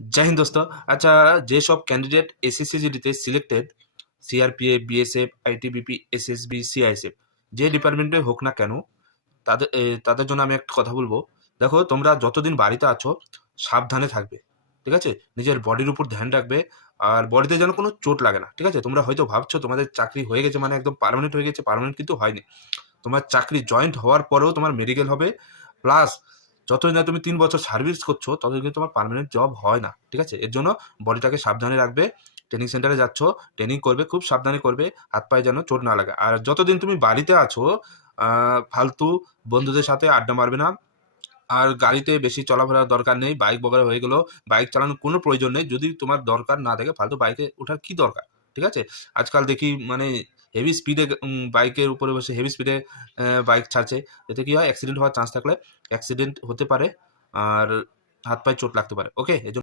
জয় হিন্দ দোস্ত। আচ্ছা যেসব candidate এসএসসিজিডিতে selected CRPF BSF ITBP SSB CISF যে ডিপার্টমেন্টে হোক না কেন তাদের তাদের জন্য আমি একটা কথা বলব। দেখো, তোমরা যতদিন বাড়িতে আছো, সাবধানে থাকবে, ঠিক আছে? নিজের বডির উপর ধ্যান রাখবে, আর বডিতে যেন কোনো চোট লাগে না, ঠিক আছে? তোমরা হয়তো ভাবছ, তোমাদের চাকরি হয়ে গেছে মানে একদম পার্মানেন্ট হয়ে গেছে পার্মানেন্ট কিন্তু হয়নি। তোমার চাকরি জয়েন্ট হওয়ার পরেও তোমার মেডিকেল হবে প্লাস যতদিন না তুমি তিন বছর সার্ভিস করছ ততদিন কিন্তু তোমার পার্মানেন্ট জব হয় না, ঠিক আছে? এর জন্য বডিটাকে সাবধানে রাখবে ট্রেনিং সেন্টারে যাচ্ছ ট্রেনিং করবে, খুব সাবধানে করবে, হাত পায়ে যেন চোট না লাগে। আর যতদিন তুমি বাড়িতে আছো ফালতু বন্ধুদের সাথে আড্ডা মারবে না, আর গাড়িতে বেশি চলাফেরার দরকার নেই বাইক বগেরা হয়ে গেলো বাইক চালানোর কোনো প্রয়োজন নেই, যদি তোমার দরকার না থাকে, ফালতু বাইকে ওঠার কি দরকার, ঠিক আছে? আজকাল দেখি মানে হেভি স্পিডে বাইকের উপরে বসে হেভি স্পিডে বাইক ছাড়ছে, এতে কি হয়? অ্যাক্সিডেন্ট হওয়ার চান্স থাকলে অ্যাক্সিডেন্ট হতে পারে, আর হাত পায়ে চোট লাগতে পারে ওকে